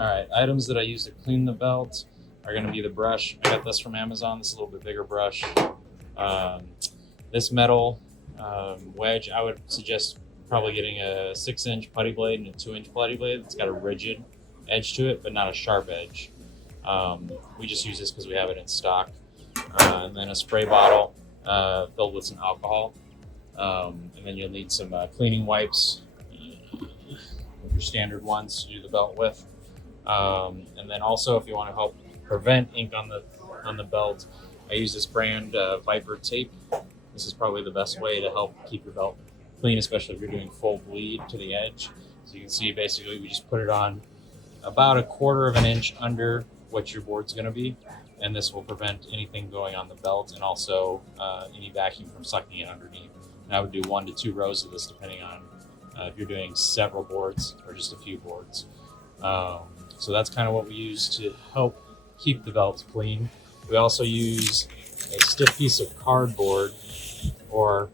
All right, items that I use to clean the belt are going to be the brush. I got this from Amazon. This is a little bit bigger brush. Um, this metal wedge, I would suggest probably getting a 6-inch putty blade and a 2-inch putty blade. It's got a rigid edge to it, but not a sharp edge. We just use this because we have it in stock. And then a spray bottle filled with some alcohol. And then you'll need some cleaning wipes, your standard ones to do the belt with. And then also, if you want to help prevent ink on the belt, I use this brand Viper tape. This is probably the best way to help keep your belt clean, especially if you're doing full bleed to the edge. So you can see basically we just put it on about 1/4 of an inch under what your board's going to be, and this will prevent anything going on the belt and also any vacuum from sucking it underneath. And I would do 1 to 2 rows of this depending on if you're doing several boards or just a few boards. So that's kind of what we use to help keep the belt clean. We also use a stiff piece of cardboard or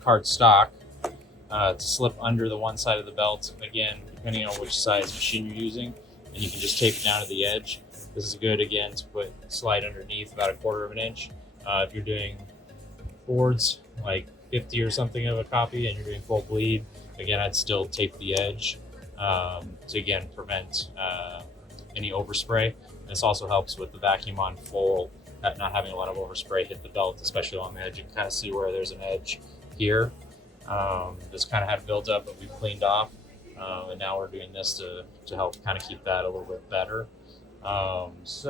card stock to slip under the one side of the belt, again, depending on which size machine you're using, and you can just tape it down to the edge. This is good, again, to slide underneath about 1/4 of an inch. If you're doing boards like 50 or something of a copy and you're doing full bleed, again, I'd still tape the edge to again prevent any overspray. This also helps with the vacuum on full, not having a lot of overspray hit the belt, especially along the edge. You can kind of see where there's an edge here. This kind of had built up, but we've cleaned off, and now we're doing this to help kind of keep that a little bit better. To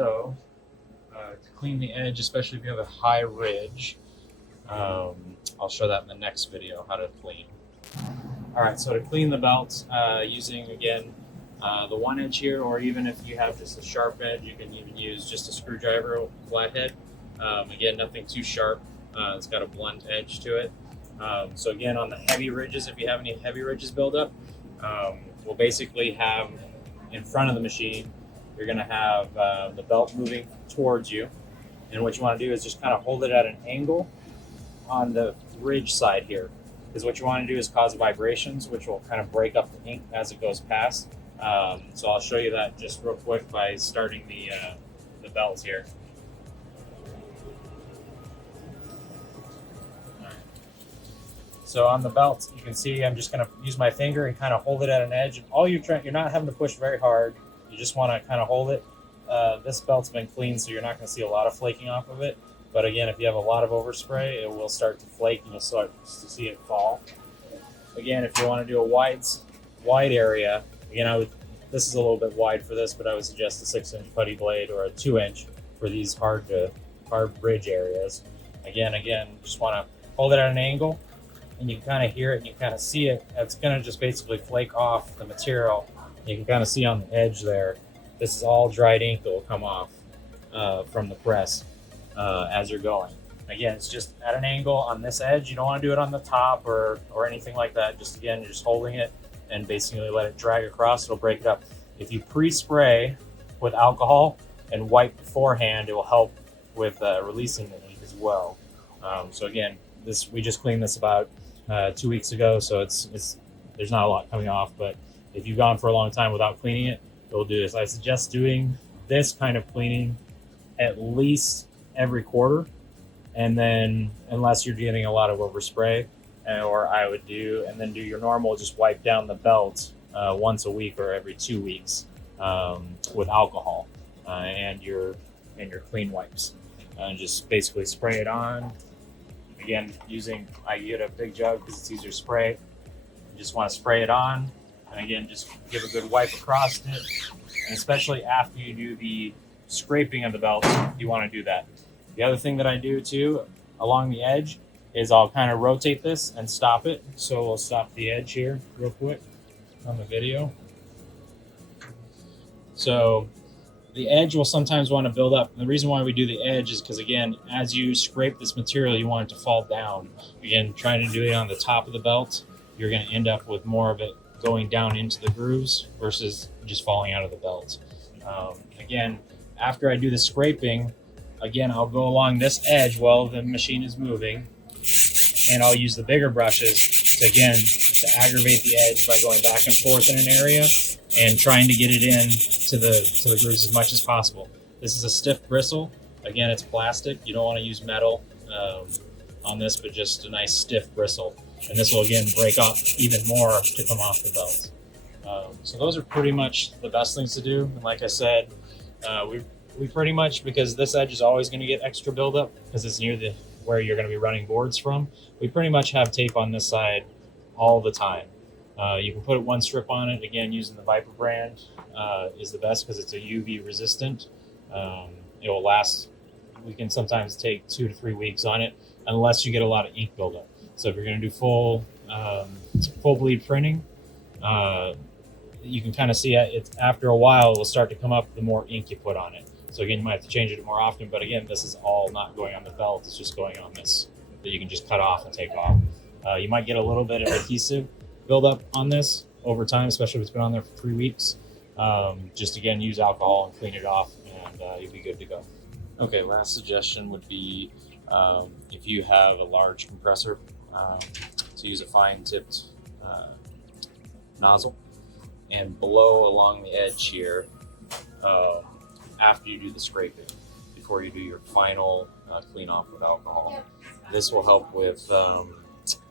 clean the edge, especially if you have a high ridge, I'll show that in the next video, how to clean. All right, so to clean the belt, using again the 1 inch here, or even if you have just a sharp edge, you can even use just a screwdriver flathead. Again, nothing too sharp. It's got a blunt edge to it. So again, on the heavy ridges, if you have any heavy ridges build up, we'll basically have in front of the machine, you're going to have the belt moving towards you. And what you want to do is just kind of hold it at an angle on the ridge side here. Because what you want to do is cause vibrations, which will kind of break up the ink as it goes past. So I'll show you that just real quick by starting the belt here. So on the belt, you can see I'm just going to use my finger and kind of hold it at an edge. All you're not having to push very hard. You just want to kind of hold it. This belt's been cleaned, so you're not going to see a lot of flaking off of it. But again, if you have a lot of overspray, it will start to flake and you'll start to see it fall. Again, if you want to do a wide area, again, this is a little bit wide for this, but I would suggest a 6-inch putty blade or a 2-inch for these hard bridge areas. Again, just want to hold it at an angle, and you can kind of hear it and you kind of see it. It's going to just basically flake off the material. You can kind of see on the edge there, this is all dried ink that will come off from the press as you're going. Again, it's just at an angle on this edge. You don't want to do it on the top or anything like that. Just again, you're just holding it and basically let it drag across. It'll break it up. If you pre-spray with alcohol and wipe beforehand, it will help with releasing the ink as well. So again, we just cleaned this about 2 weeks ago, so it's there's not a lot coming off. But if you've gone for a long time without cleaning it, it'll do this. I suggest doing this kind of cleaning at least every quarter, and then unless you're getting a lot of overspray, or I would do, and then do your normal, just wipe down the belt once a week or every 2 weeks with alcohol and your clean wipes, and just basically spray it on. Again, I get a big jug because it's easier to spray. You just want to spray it on, and again, just give a good wipe across it, and especially after you do the scraping of the belt, you want to do that. The other thing that I do too along the edge is I'll kind of rotate this and stop it. So we'll stop the edge here real quick on the video. So the edge will sometimes want to build up. And the reason why we do the edge is because, again, as you scrape this material, you want it to fall down. Again, trying to do it on the top of the belt, you're going to end up with more of it going down into the grooves versus just falling out of the belt. Again, after I do the scraping, again, I'll go along this edge while the machine is moving, and I'll use the bigger brushes to, again, to aggravate the edge by going back and forth in an area and trying to get it in to the grooves as much as possible. This is a stiff bristle. Again, it's plastic. You don't want to use metal on this, but just a nice stiff bristle. And this will, again, break off even more to come off the belt. So those are pretty much the best things to do. And like I said, we pretty much, because this edge is always going to get extra buildup because it's near where you're going to be running boards from, we pretty much have tape on this side all the time. You can put one strip on it. Again, using the Viper brand is the best because it's a UV resistant. It will last. We can sometimes take 2 to 3 weeks on it unless you get a lot of ink buildup. So if you're going to do full bleed printing, you can kind of see it after a while it will start to come up the more ink you put on it. So again, you might have to change it more often, but again, this is all not going on the belt, it's just going on this that you can just cut off and take off. You might get a little bit of adhesive buildup on this over time, especially if it's been on there for 3 weeks. Just again, use alcohol and clean it off, and you'll be good to go. Okay, last suggestion would be if you have a large compressor, to use a fine tipped nozzle, and blow along the edge here after you do the scraping, before you do your final clean off with alcohol. This will help with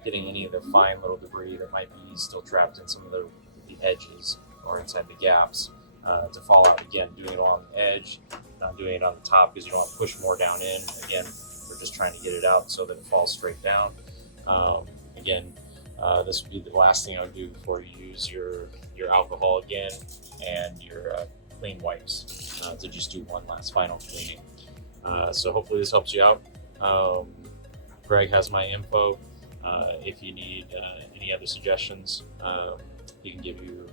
getting any of the fine little debris that might be still trapped in some of the edges or inside the gaps to fall out. Again, doing it along the edge, not doing it on the top because you don't want to push more down in. Again, we're just trying to get it out so that it falls straight down. Again, this would be the last thing I would do before you use your alcohol again and your clean wipes to just do one last final cleaning. So hopefully this helps you out. Greg has my info. If you need any other suggestions, he can give you